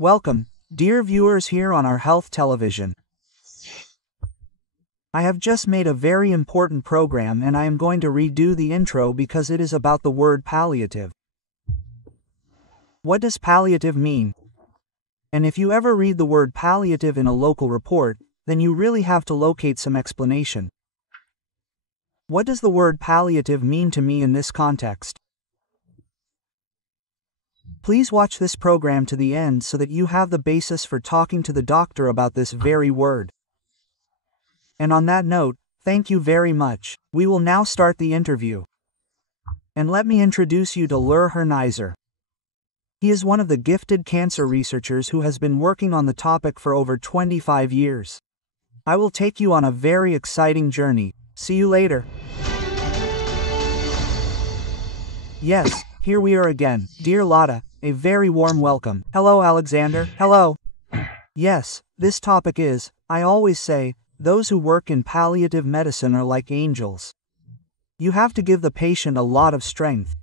Welcome, dear viewers here on our health television. I have just made a very important program and I am going to redo the intro because it is about the word palliative. What does palliative mean? And if you ever read the word palliative in a local report, then you really have to locate some explanation. What does the word palliative mean to me in this context? Please watch this program to the end so that you have the basis for talking to the doctor about this very word. And on that note, thank you very much. We will now start the interview. And let me introduce you to Lothar Hirneise. He is one of the gifted cancer researchers who has been working on the topic for over 25 years. I will take you on a very exciting journey. See you later. Yes, here we are again, dear Lotta, a very warm welcome. Hello Alexander. Hello. Yes, this topic is, I always say, those who work in palliative medicine are like angels. You have to give the patient a lot of strength.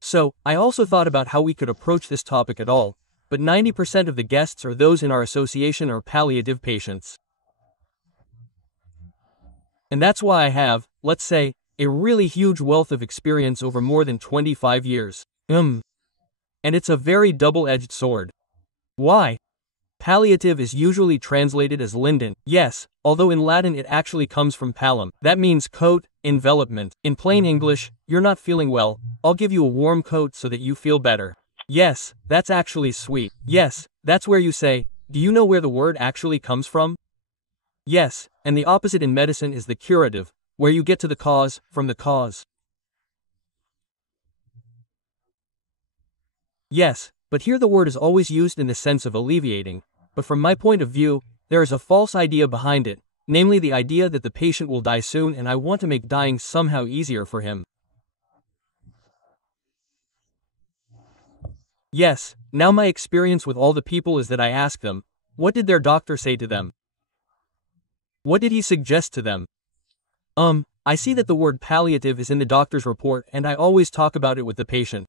So, I also thought about how we could approach this topic at all, but 90% of the guests or those in our association are palliative patients. And that's why I have, let's say, a really huge wealth of experience over more than 25 years. And it's a very double-edged sword. Why? Palliative is usually translated as linden, yes, although in Latin it actually comes from pallum. That means coat, envelopment. In plain English, you're not feeling well, I'll give you a warm coat so that you feel better. Yes, that's actually sweet. Yes, that's where you say, do you know where the word actually comes from? Yes, and the opposite in medicine is the curative, where you get to the cause, from the cause. Yes, but here the word is always used in the sense of alleviating, but from my point of view, there is a false idea behind it, namely the idea that the patient will die soon and I want to make dying somehow easier for him. Yes, now my experience with all the people is that I ask them, what did their doctor say to them? What did he suggest to them? I see that the word palliative is in the doctor's report and I always talk about it with the patient.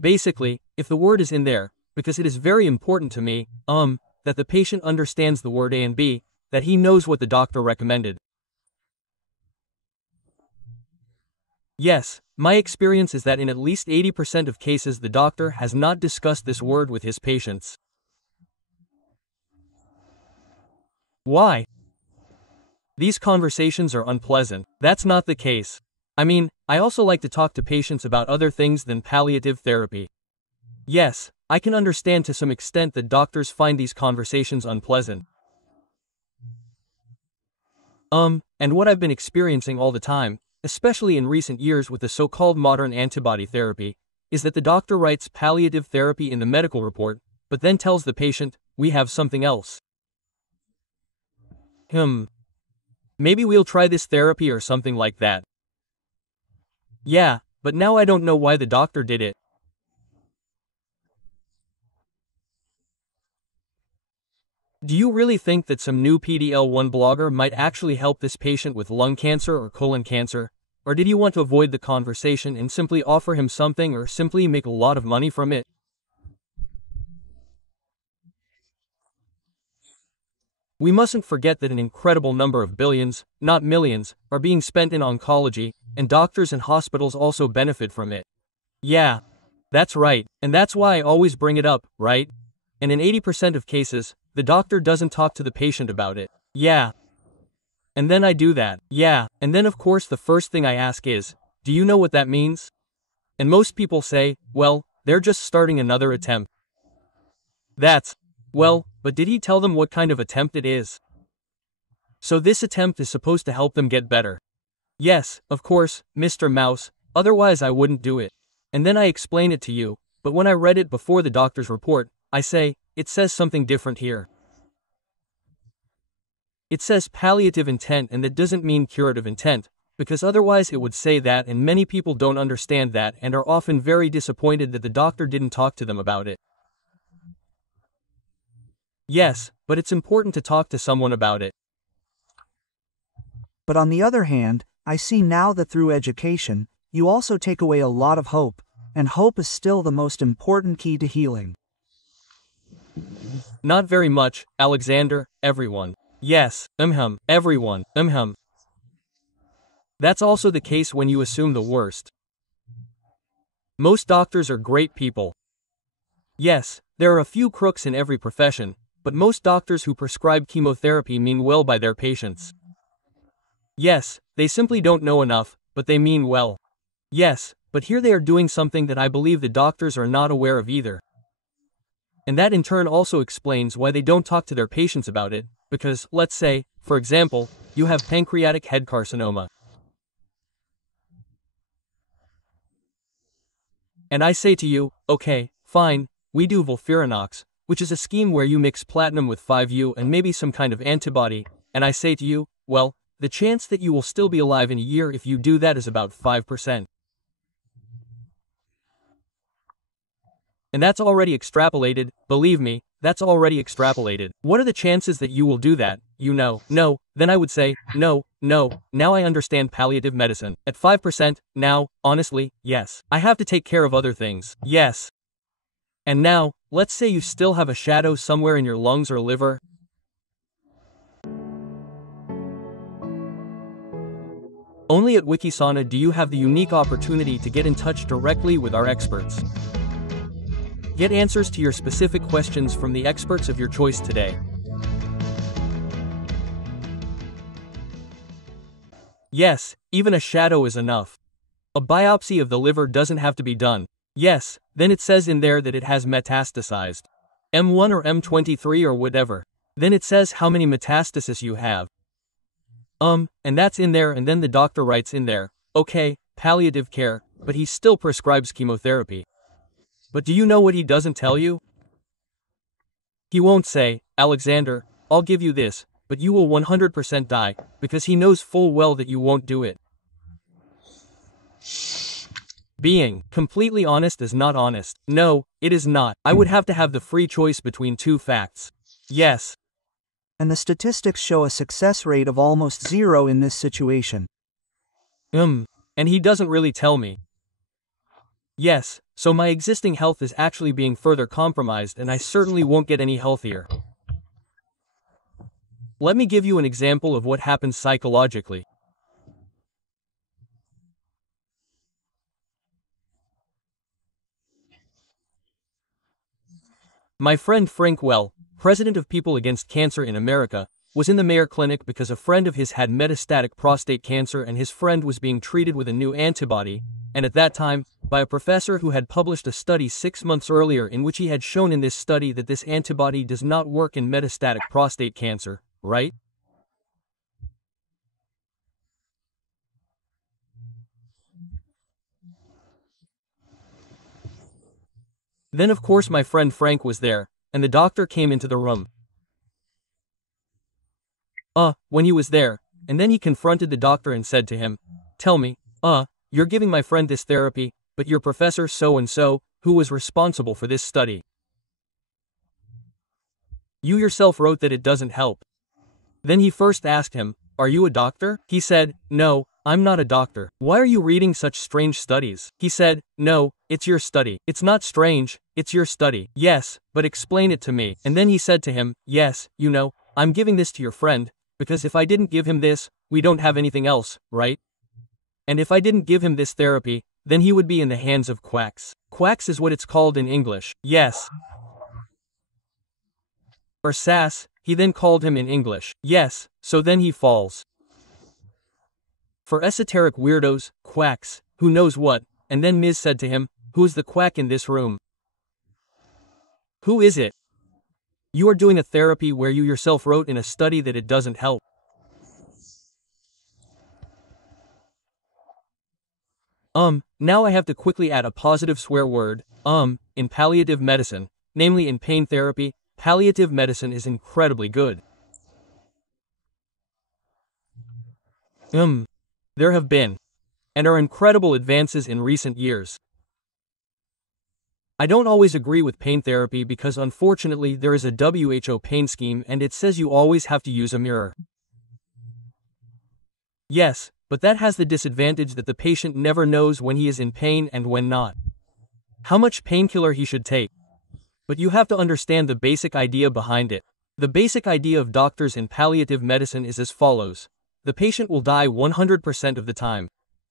Basically, if the word is in there, because it is very important to me, that the patient understands the word A and B, that he knows what the doctor recommended. Yes, my experience is that in at least 80% of cases the doctor has not discussed this word with his patients. Why? These conversations are unpleasant. That's not the case. I mean, I also like to talk to patients about other things than palliative therapy. Yes, I can understand to some extent that doctors find these conversations unpleasant. And what I've been experiencing all the time, especially in recent years with the so-called modern antibody therapy, is that the doctor writes palliative therapy in the medical report, but then tells the patient, we have something else. Maybe we'll try this therapy or something like that. Yeah, but now I don't know why the doctor did it. Do you really think that some new PDL1 blogger might actually help this patient with lung cancer or colon cancer? Or did you want to avoid the conversation and simply offer him something or simply make a lot of money from it? We mustn't forget that an incredible number of billions, not millions, are being spent in oncology, and doctors and hospitals also benefit from it. Yeah, that's right, and that's why I always bring it up, right? And in 80% of cases, the doctor doesn't talk to the patient about it. Yeah. And then I do that. Yeah. And then of course the first thing I ask is, do you know what that means? And most people say, well, they're just starting another attempt. Well, but did he tell them what kind of attempt it is? So this attempt is supposed to help them get better. Yes, of course, Mr. Mouse, otherwise I wouldn't do it. And then I explain it to you, but when I read it before the doctor's report, I say, it says something different here. It says palliative intent and that doesn't mean curative intent, because otherwise it would say that and many people don't understand that and are often very disappointed that the doctor didn't talk to them about it. Yes, but it's important to talk to someone about it. But on the other hand, I see now that through education, you also take away a lot of hope, And hope is still the most important key to healing. Not very much, Alexander, everyone. Yes, everyone, That's also the case when you assume the worst. Most doctors are great people. Yes, there are a few crooks in every profession, but most doctors who prescribe chemotherapy mean well by their patients. Yes, they simply don't know enough, but they mean well. Yes, but here they are doing something that I believe the doctors are not aware of either. And that in turn also explains why they don't talk to their patients about it, because, let's say, for example, you have pancreatic head carcinoma. And I say to you, okay, fine, we do Volfirinox, which is a scheme where you mix platinum with 5U and maybe some kind of antibody, and I say to you, well, the chance that you will still be alive in a year if you do that is about 5%. And that's already extrapolated, believe me, that's already extrapolated. What are the chances that you will do that? You know, no, then I would say, no, now I understand palliative medicine. At 5%, now, honestly, yes. I have to take care of other things, yes. And now, let's say you still have a shadow somewhere in your lungs or liver. Only at Wikisana do you have the unique opportunity to get in touch directly with our experts. Get answers to your specific questions from the experts of your choice today. Yes, even a shadow is enough. A biopsy of the liver doesn't have to be done. Yes, then it says in there that it has metastasized. M1 or M23 or whatever. Then it says how many metastases you have. And that's in there, and then the doctor writes in there, okay, palliative care, but he still prescribes chemotherapy. But do you know what he doesn't tell you? He won't say, Alexander, I'll give you this, but you will 100% die, because he knows full well that you won't do it. Being completely honest is not honest. No, it is not. I would have to have the free choice between two facts. Yes. And the statistics show a success rate of almost 0 in this situation. And he doesn't really tell me. Yes, so my existing health is actually being further compromised and I certainly won't get any healthier. Let me give you an example of what happens psychologically. My friend Frank Well, president of People Against Cancer in America, was in the Mayo Clinic because a friend of his had metastatic prostate cancer and his friend was being treated with a new antibody, and at that time, by a professor who had published a study 6 months earlier in which he had shown in this study that this antibody does not work in metastatic prostate cancer, right? Then of course my friend Frank was there, and the doctor came into the room. When he was there, and then he confronted the doctor and said to him, tell me, you're giving my friend this therapy, but your professor so-and-so, who was responsible for this study. You yourself wrote that it doesn't help. Then he first asked him, are you a doctor? He said, no, I'm not a doctor. Why are you reading such strange studies? He said, no, it's your study. It's not strange, it's your study. Yes, but explain it to me. And then he said to him, yes, you know, I'm giving this to your friend, because if I didn't give him this, we don't have anything else, right? And if I didn't give him this therapy, then he would be in the hands of quacks. Quacks is what it's called in English. Yes. Or sass, he then called him in English. Yes, so then he falls. For esoteric weirdos, quacks, who knows what, and then Ms. said to him, who is the quack in this room? Who is it? You are doing a therapy where you yourself wrote in a study that it doesn't help. Now I have to quickly add a positive swear word, in palliative medicine, namely in pain therapy, palliative medicine is incredibly good. There have been, and are incredible advances in recent years. I don't always agree with pain therapy because unfortunately there is a WHO pain scheme and it says you always have to use a mirror. Yes, but that has the disadvantage that the patient never knows when he is in pain and when not. how much painkiller he should take. But you have to understand the basic idea behind it. The basic idea of doctors in palliative medicine is as follows. The patient will die 100% of the time.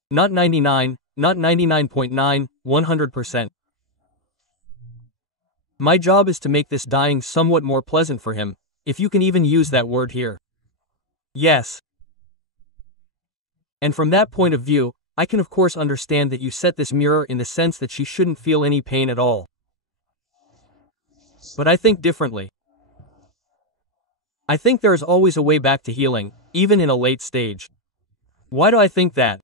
Not 99, not 99.9, 100%. My job is to make this dying somewhat more pleasant for him, if you can even use that word here. Yes. And from that point of view, I can of course understand that you set this mirror in the sense that she shouldn't feel any pain at all. But I think differently. I think there is always a way back to healing, even in a late stage. Why do I think that?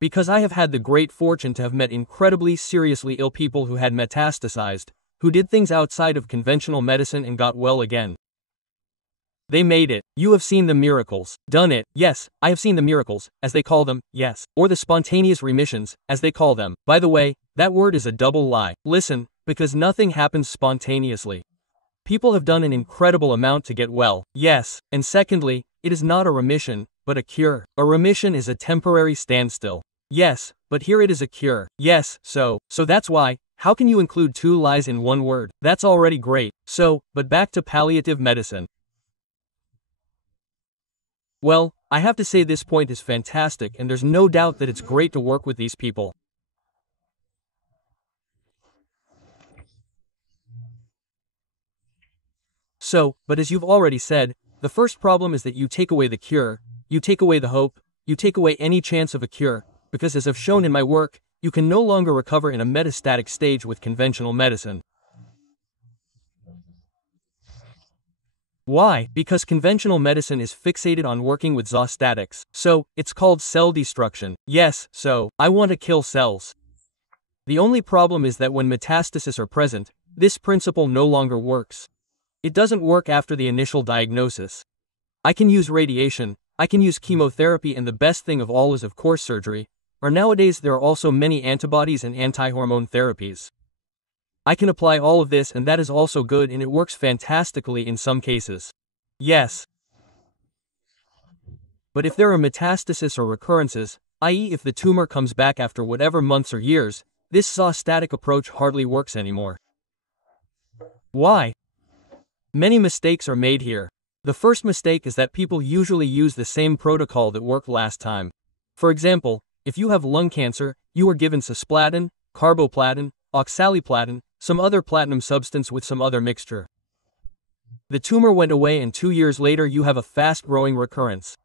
Because I have had the great fortune to have met incredibly seriously ill people who had metastasized, who did things outside of conventional medicine and got well again. They made it. You have seen the miracles. Done it. Yes, I have seen the miracles, as they call them, yes. Or the spontaneous remissions, as they call them. By the way, that word is a double lie. Listen, because nothing happens spontaneously. People have done an incredible amount to get well, yes, and secondly, it is not a remission, but a cure. A remission is a temporary standstill. Yes, but here it is a cure. Yes, so that's why, how can you include two lies in one word? That's already great. But back to palliative medicine. Well, I have to say this point is fantastic and there's no doubt that it's great to work with these people. But as you've already said, the first problem is that you take away the cure, you take away the hope, you take away any chance of a cure, because as I've shown in my work, you can no longer recover in a metastatic stage with conventional medicine. Why? Because conventional medicine is fixated on working with zoostatics. It's called cell destruction. Yes, I want to kill cells. The only problem is that when metastases are present, this principle no longer works. It doesn't work after the initial diagnosis. I can use radiation, I can use chemotherapy, and the best thing of all is of course surgery, or nowadays there are also many antibodies and anti-hormone therapies. I can apply all of this and that is also good and it works fantastically in some cases. Yes. But if there are metastases or recurrences, i.e. if the tumor comes back after whatever months or years, this zoostatic approach hardly works anymore. Why? Many mistakes are made here. The first mistake is that people usually use the same protocol that worked last time. For example, if you have lung cancer, you are given cisplatin, carboplatin, oxaliplatin, some other platinum substance with some other mixture. The tumor went away and 2 years later you have a fast-growing recurrence.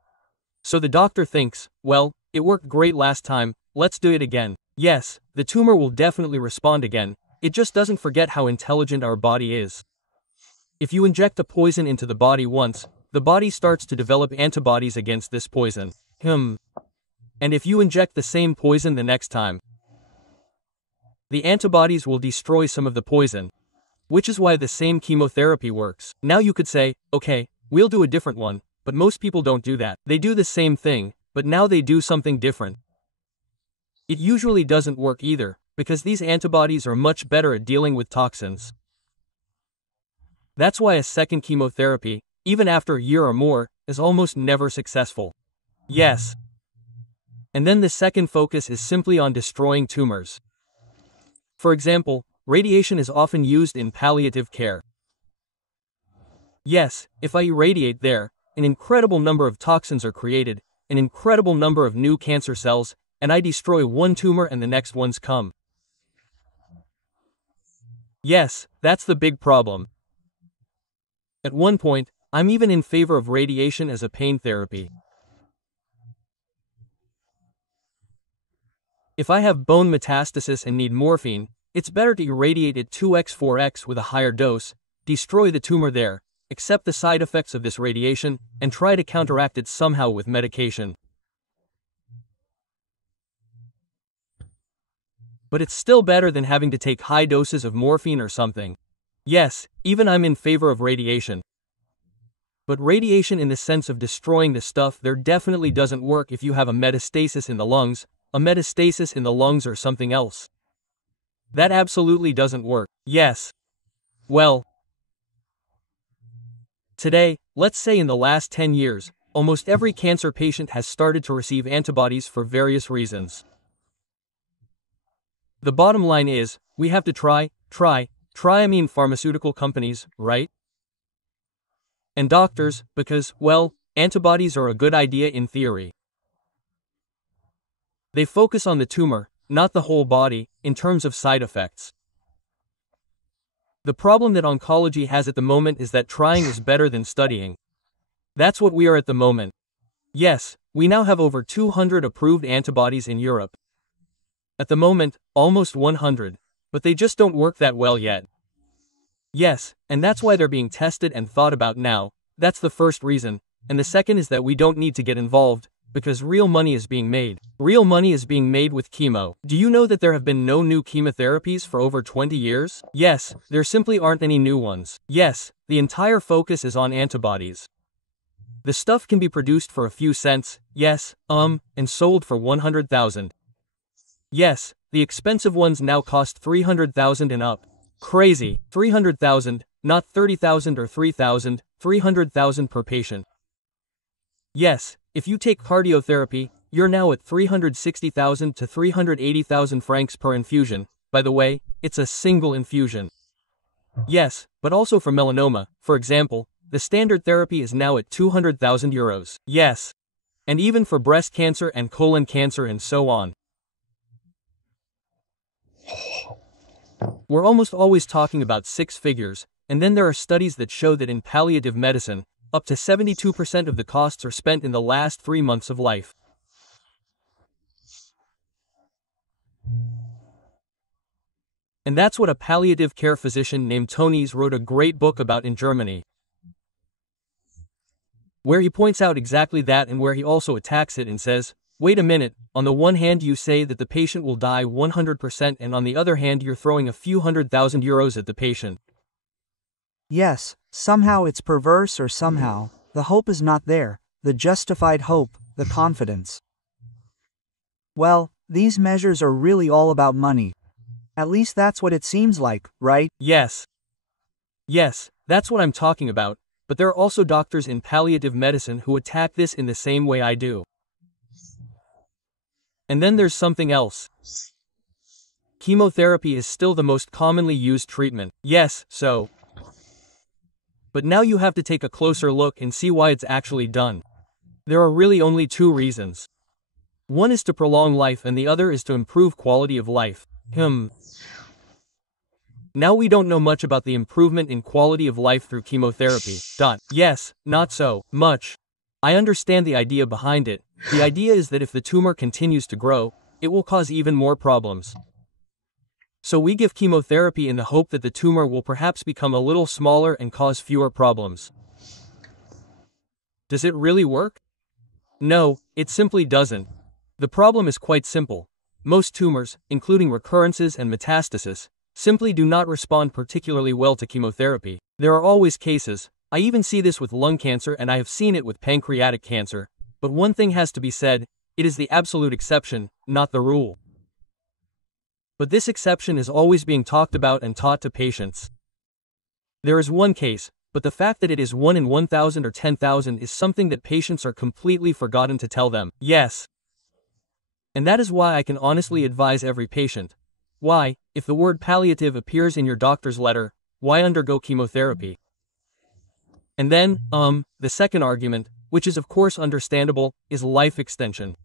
So the doctor thinks, well, it worked great last time, let's do it again. Yes, the tumor will definitely respond again, it just doesn't forget how intelligent our body is. If you inject a poison into the body once, the body starts to develop antibodies against this poison. And if you inject the same poison the next time, the antibodies will destroy some of the poison. Which is why the same chemotherapy works. Now you could say, okay, we'll do a different one, but most people don't do that. They do the same thing, but now they do something different. It usually doesn't work either, because these antibodies are much better at dealing with toxins. That's why a second chemotherapy, even after a year or more, is almost never successful. Yes. And then the second focus is simply on destroying tumors. For example, radiation is often used in palliative care. Yes, if I irradiate there, an incredible number of toxins are created, an incredible number of new cancer cells, and I destroy one tumor and the next ones come. Yes, that's the big problem. At one point, I'm even in favor of radiation as a pain therapy. If I have bone metastasis and need morphine, it's better to irradiate it 2x 4x with a higher dose, destroy the tumor there, accept the side effects of this radiation, and try to counteract it somehow with medication. But it's still better than having to take high doses of morphine or something. Yes, even I'm in favor of radiation. But radiation in the sense of destroying the stuff there definitely doesn't work if you have a metastasis in the lungs, or something else. That absolutely doesn't work. Yes. Well, today, let's say in the last 10 years, almost every cancer patient has started to receive antibodies for various reasons. The bottom line is, we have to try, I mean pharmaceutical companies, right? And doctors, because, well, antibodies are a good idea in theory. They focus on the tumor, not the whole body, in terms of side effects. The problem that oncology has at the moment is that trying is better than studying. That's what we are at the moment. Yes, we now have over 200 approved antibodies in Europe. At the moment, almost 100, but they just don't work that well yet. Yes, and that's why they're being tested and thought about now. That's the first reason, and the second is that we don't need to get involved, because real money is being made. Real money is being made with chemo. Do you know that there have been no new chemotherapies for over 20 years? Yes, there simply aren't any new ones. Yes, the entire focus is on antibodies. The stuff can be produced for a few cents, yes, and sold for 100,000. Yes, the expensive ones now cost 300,000 and up. Crazy, 300,000, not 30,000 or 3,000, 300,000 per patient. Yes, if you take cardiotherapy, you're now at 360,000 to 380,000 francs per infusion. By the way, it's a single infusion. Yes, but also for melanoma, for example, the standard therapy is now at 200,000 euros. Yes. And even for breast cancer and colon cancer and so on. We're almost always talking about six figures, and then there are studies that show that in palliative medicine, up to 72% of the costs are spent in the last 3 months of life. And that's what a palliative care physician named Tönnies wrote a great book about in Germany, where he points out exactly that and where he also attacks it and says, wait a minute, on the one hand you say that the patient will die 100% and on the other hand you're throwing a few 100,000 euros at the patient. Yes, somehow it's perverse or somehow, the hope is not there, the justified hope, the confidence. Well, these measures are really all about money. At least that's what it seems like, right? Yes. Yes, that's what I'm talking about, but there are also doctors in palliative medicine who attack this in the same way I do. And then there's something else. Chemotherapy is still the most commonly used treatment. Yes, so. But now you have to take a closer look and see why it's actually done. There are really only two reasons. One is to prolong life and the other is to improve quality of life. Now we don't know much about the improvement in quality of life through chemotherapy. Yes, not so much. I understand the idea behind it. The idea is that if the tumor continues to grow, it will cause even more problems. So we give chemotherapy in the hope that the tumor will perhaps become a little smaller and cause fewer problems. Does it really work? No, it simply doesn't. The problem is quite simple. Most tumors, including recurrences and metastasis, simply do not respond particularly well to chemotherapy. There are always cases. I even see this with lung cancer and I have seen it with pancreatic cancer. But one thing has to be said, it is the absolute exception, not the rule. But this exception is always being talked about and taught to patients. There is one case, but the fact that it is 1 in 1,000 or 10,000 is something that patients are completely forgotten to tell them. Yes. And that is why I can honestly advise every patient. Why, if the word palliative appears in your doctor's letter, why undergo chemotherapy? And then, the second argument, which is of course understandable, is life extension.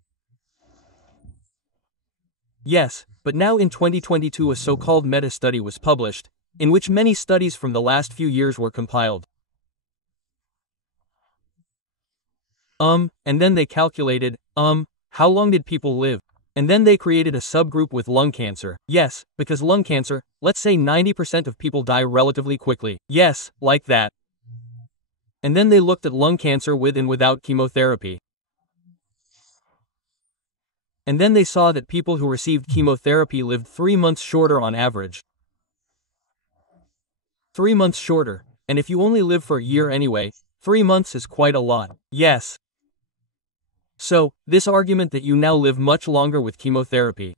Yes, but now in 2022 a so-called meta-study was published, in which many studies from the last few years were compiled. And then they calculated, how long did people live? And then they created a subgroup with lung cancer. Yes, because lung cancer, let's say 90% of people die relatively quickly. Yes, like that. And then they looked at lung cancer with and without chemotherapy. And then they saw that people who received chemotherapy lived 3 months shorter on average. 3 months shorter, and if you only live for a year anyway, 3 months is quite a lot. Yes. So, this argument that you now live much longer with chemotherapy.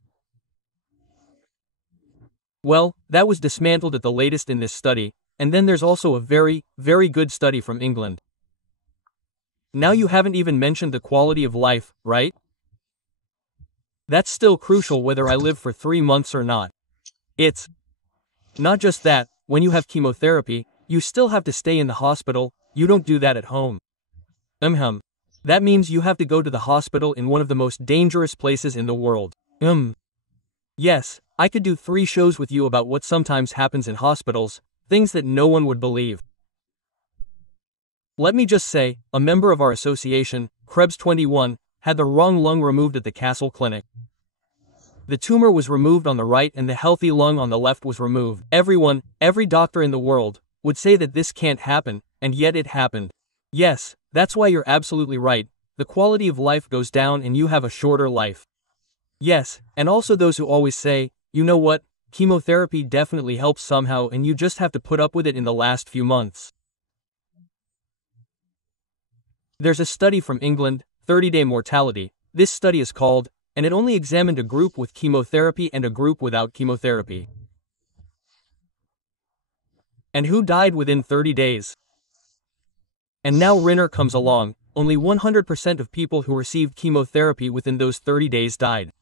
Well, that was dismantled at the latest in this study, and then there's also a very, very good study from England. Now you haven't even mentioned the quality of life, right? That's still crucial whether I live for 3 months or not. It's not just that, when you have chemotherapy, you still have to stay in the hospital, you don't do that at home. That means you have to go to the hospital in one of the most dangerous places in the world. Yes, I could do 3 shows with you about what sometimes happens in hospitals, things that no one would believe. Let me just say, a member of our association, Krebs21, had the wrong lung removed at the Castle Clinic. The tumor was removed on the right and the healthy lung on the left was removed. Every doctor in the world, would say that this can't happen, and yet it happened. Yes, that's why you're absolutely right, the quality of life goes down and you have a shorter life. Yes, and also those who always say, you know what, chemotherapy definitely helps somehow and you just have to put up with it in the last few months. There's a study from England, 30-day mortality, this study is called, and it only examined a group with chemotherapy and a group without chemotherapy. And who died within 30 days? And now Rinner comes along, only 100% of people who received chemotherapy within those 30 days died.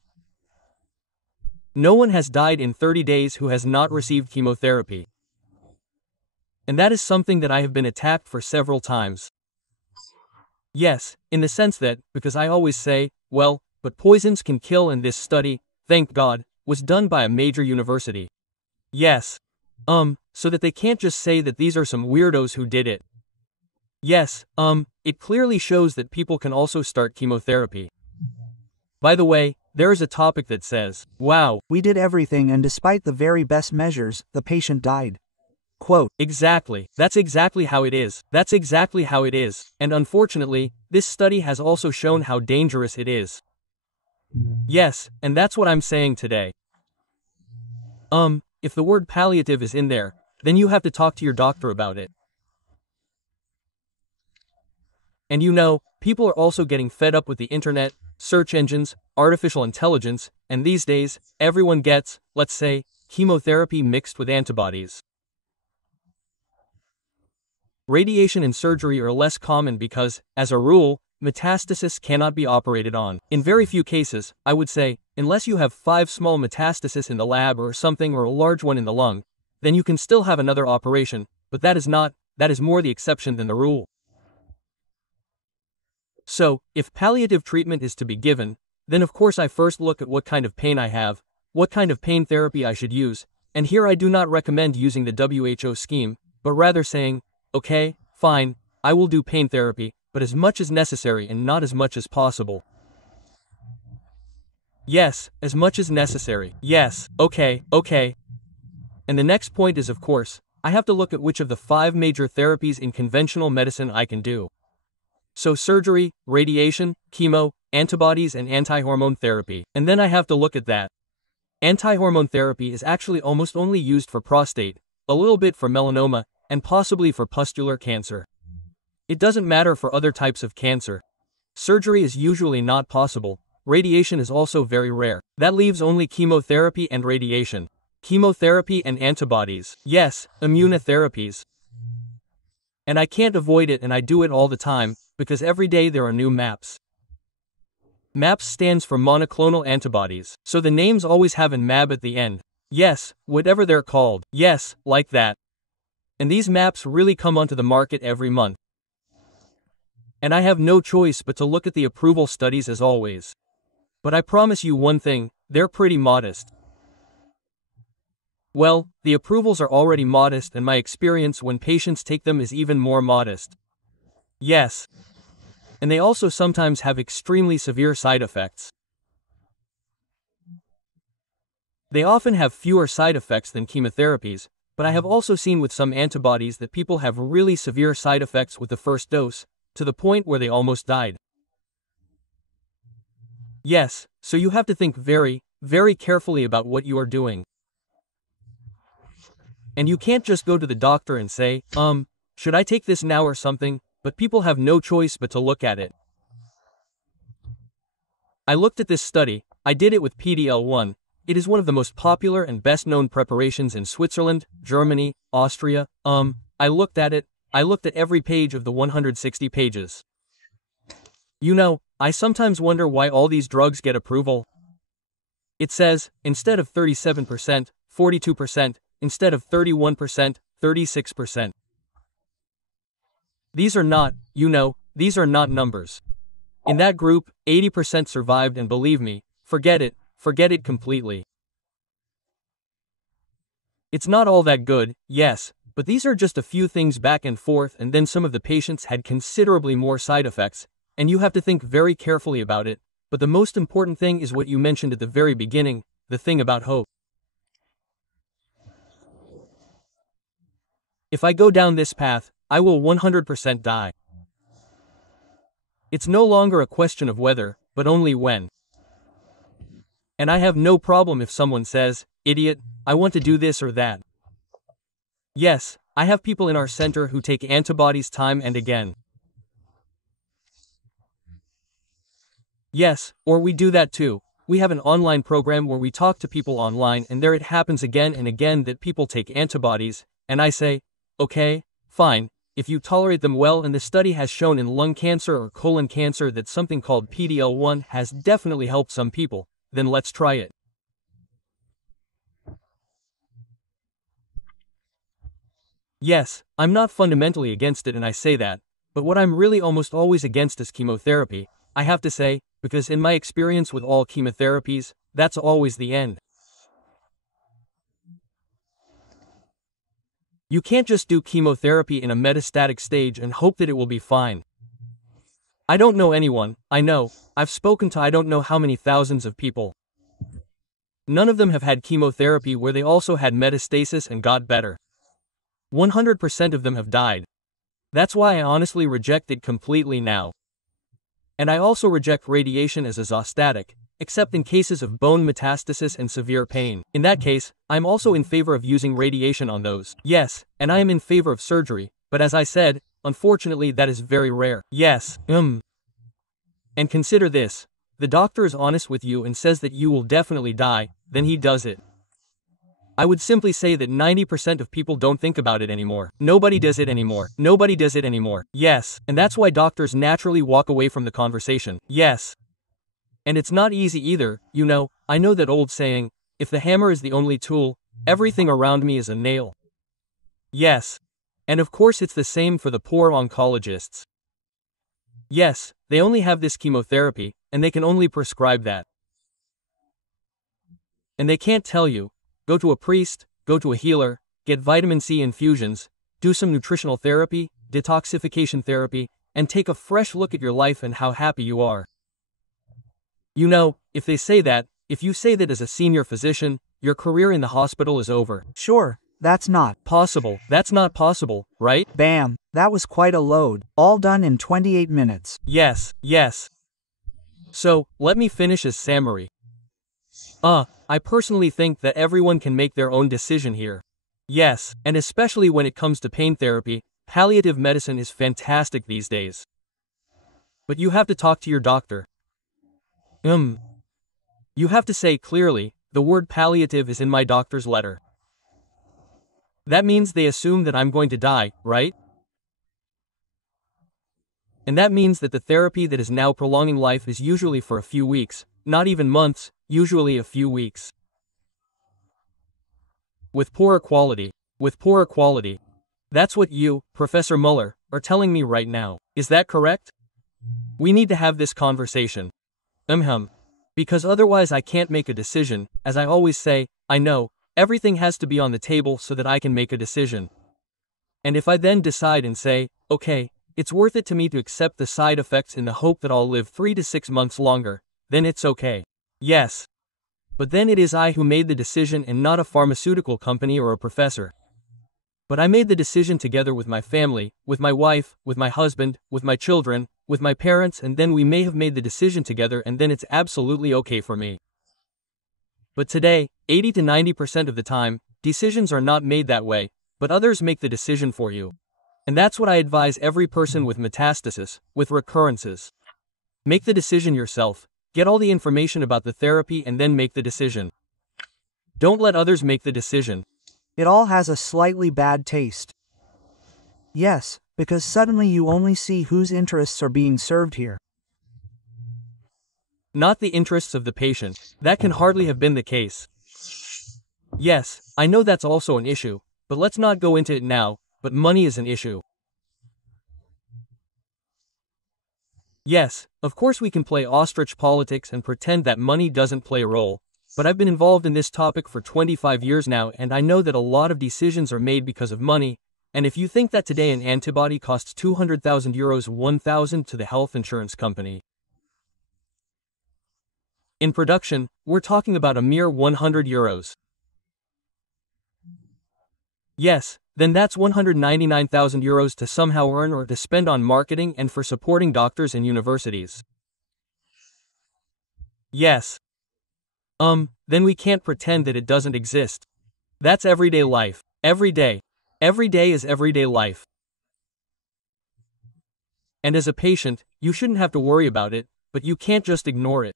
No one has died in 30 days who has not received chemotherapy. And that is something that I have been attacked for several times. Yes, in the sense that, because I always say, well, but poisons can kill and this study, thank God, was done by a major university. Yes. So that they can't just say that these are some weirdos who did it. Yes, it clearly shows that people can also start chemotherapy. By the way, there is a topic that says, wow, we did everything and despite the very best measures, the patient died. Quote, exactly, that's exactly how it is, and unfortunately, this study has also shown how dangerous it is. Yes, and that's what I'm saying today. If the word palliative is in there, then you have to talk to your doctor about it. And you know, people are also getting fed up with the internet, search engines, artificial intelligence, and these days, everyone gets, let's say, chemotherapy mixed with antibodies. Radiation and surgery are less common because, as a rule, metastasis cannot be operated on. In very few cases, I would say, unless you have 5 small metastases in the lab or something or a large one in the lung, then you can still have another operation, but that is more the exception than the rule. So, if palliative treatment is to be given, then of course I first look at what kind of pain I have, what kind of pain therapy I should use, and here I do not recommend using the WHO scheme, but rather saying, okay, fine, I will do pain therapy, but as much as necessary and not as much as possible. Yes, as much as necessary. Yes, okay. And the next point is of course, I have to look at which of the 5 major therapies in conventional medicine I can do. So surgery, radiation, chemo, antibodies and anti-hormone therapy. And then I have to look at that. Anti-hormone therapy is actually almost only used for prostate, a little bit for melanoma, and possibly for pustular cancer. It doesn't matter for other types of cancer. Surgery is usually not possible. Radiation is also very rare. That leaves only chemotherapy and radiation. Chemotherapy and antibodies. Yes, immunotherapies. And I can't avoid it and I do it all the time, because every day there are new MAPs. MAPS stands for monoclonal antibodies, so the names always have an MAB at the end. Yes, whatever they're called. Yes, like that. And these MAPs really come onto the market every month. And I have no choice but to look at the approval studies as always. But I promise you one thing, they're pretty modest. Well, the approvals are already modest and my experience when patients take them is even more modest. Yes. And they also sometimes have extremely severe side effects. They often have fewer side effects than chemotherapies, but I have also seen with some antibodies that people have really severe side effects with the first dose, to the point where they almost died. Yes, so you have to think very, very carefully about what you are doing. And you can't just go to the doctor and say, should I take this now or something, but people have no choice but to look at it. I looked at this study, I did it with PDL1, it is one of the most popular and best-known preparations in Switzerland, Germany, Austria, I looked at every page of the 160 pages. You know, I sometimes wonder why all these drugs get approval. It says, instead of 37%, 42%, instead of 31%, 36%. These are not, these are not numbers. In that group, 80% survived, and believe me, forget it completely. It's not all that good, yes, but these are just a few things back and forth, and then some of the patients had considerably more side effects, and you have to think very carefully about it, but the most important thing is what you mentioned at the very beginning, the thing about hope. If I go down this path, I will 100% die. It's no longer a question of whether, but only when. And I have no problem if someone says, "Idiot, I want to do this or that." Yes, I have people in our center who take antibodies time and again. Yes, or we do that too. We have an online program where we talk to people online, and there it happens again and again that people take antibodies, and I say, okay, fine, if you tolerate them well, and the study has shown in lung cancer or colon cancer that something called PD-L1 has definitely helped some people, then let's try it. Yes, I'm not fundamentally against it, and I say that, but what I'm really almost always against is chemotherapy, I have to say, because in my experience with all chemotherapies, that's always the end. You can't just do chemotherapy in a metastatic stage and hope that it will be fine. I don't know anyone, I've spoken to I don't know how many thousands of people. None of them have had chemotherapy where they also had metastasis and got better. 100% of them have died. That's why I honestly reject it completely now. And I also reject radiation as a zoostatic, except in cases of bone metastasis and severe pain. In that case, I'm also in favor of using radiation on those. Yes, and I am in favor of surgery, but as I said, unfortunately that is very rare. Yes, And consider this. The doctor is honest with you and says that you will definitely die, then he does it. I would simply say that 90% of people don't think about it anymore. Nobody does it anymore. Nobody does it anymore. Yes, and that's why doctors naturally walk away from the conversation. Yes. And it's not easy either, I know that old saying, if the hammer is the only tool, everything around me is a nail. Yes. And of course it's the same for the poor oncologists. Yes, they only have this chemotherapy, and they can only prescribe that. And they can't tell you, go to a priest, go to a healer, get vitamin C infusions, do some nutritional therapy, detoxification therapy, and take a fresh look at your life and how happy you are. If they say that, if you say that as a senior physician, your career in the hospital is over. Sure, that's not possible. That's not possible, right? Bam, that was quite a load, all done in 28 minutes. Yes. So, let me finish as summary. I personally think that everyone can make their own decision here. Yes, and especially when it comes to pain therapy, palliative medicine is fantastic these days. But you have to talk to your doctor. You have to say clearly, the word palliative is in my doctor's letter. That means they assume that I'm going to die, right? And that means that the therapy that is now prolonging life is usually for a few weeks, not even months, usually a few weeks. With poorer quality. That's what you, Professor Muller, are telling me right now. Is that correct? We need to have this conversation. Because otherwise I can't make a decision. As I always say, I know, everything has to be on the table so that I can make a decision. And if I then decide and say, okay, it's worth it to me to accept the side effects in the hope that I'll live 3 to 6 months longer, then it's okay. Yes. But then it is I who made the decision and not a pharmaceutical company or a professor. But I made the decision together with my family, with my wife, with my husband, with my children, with my parents, and then we may have made the decision together, and then it's absolutely okay for me. But today, 80 to 90% of the time, decisions are not made that way, but others make the decision for you. And that's what I advise every person with metastasis, with recurrences. Make the decision yourself. Get all the information about the therapy and then make the decision. Don't let others make the decision. It all has a slightly bad taste. Yes, because suddenly you only see whose interests are being served here. not the interests of the patient. That can hardly have been the case. Yes, I know that's also an issue, but let's not go into it now, but money is an issue. Yes, of course we can play ostrich politics and pretend that money doesn't play a role, but I've been involved in this topic for 25 years now and I know that a lot of decisions are made because of money, and if you think that today an antibody costs €200,000 1,000 to the health insurance company. In production, we're talking about a mere €100. Yes, then that's €199,000 to somehow earn or to spend on marketing and for supporting doctors and universities. Yes. Then we can't pretend that it doesn't exist. That's everyday life. Every day. Every day is everyday life. And as a patient, you shouldn't have to worry about it, but you can't just ignore it.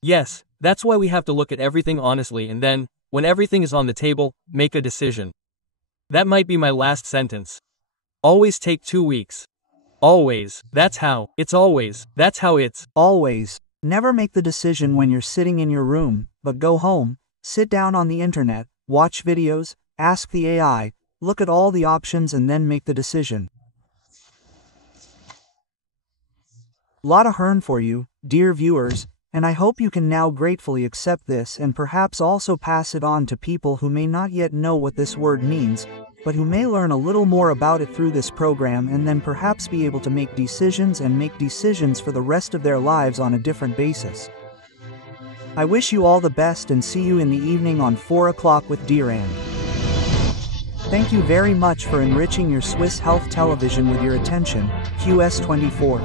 Yes, that's why we have to look at everything honestly and then, when everything is on the table, make a decision. That might be my last sentence. Always take 2 weeks. Always. That's how. It's always. That's how it's. Always. Never make the decision when you're sitting in your room, but go home, sit down on the internet, watch videos, ask the AI, look at all the options and then make the decision. Lotta Hearn for you, dear viewers, and I hope you can now gratefully accept this and perhaps also pass it on to people who may not yet know what this word means, but who may learn a little more about it through this program and then perhaps be able to make decisions for the rest of their lives on a different basis. I wish you all the best and see you in the evening on 4 o'clock with Dear Anne. Thank you very much for enriching your Swiss health television with your attention, QS24.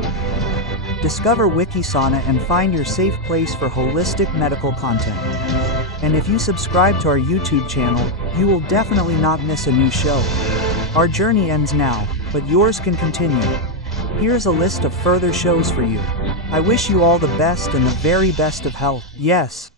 Discover Wikisana and find your safe place for holistic medical content. And if you subscribe to our YouTube channel, you will definitely not miss a new show. Our journey ends now, but yours can continue. Here's a list of further shows for you. I wish you all the best and the very best of health. Yes.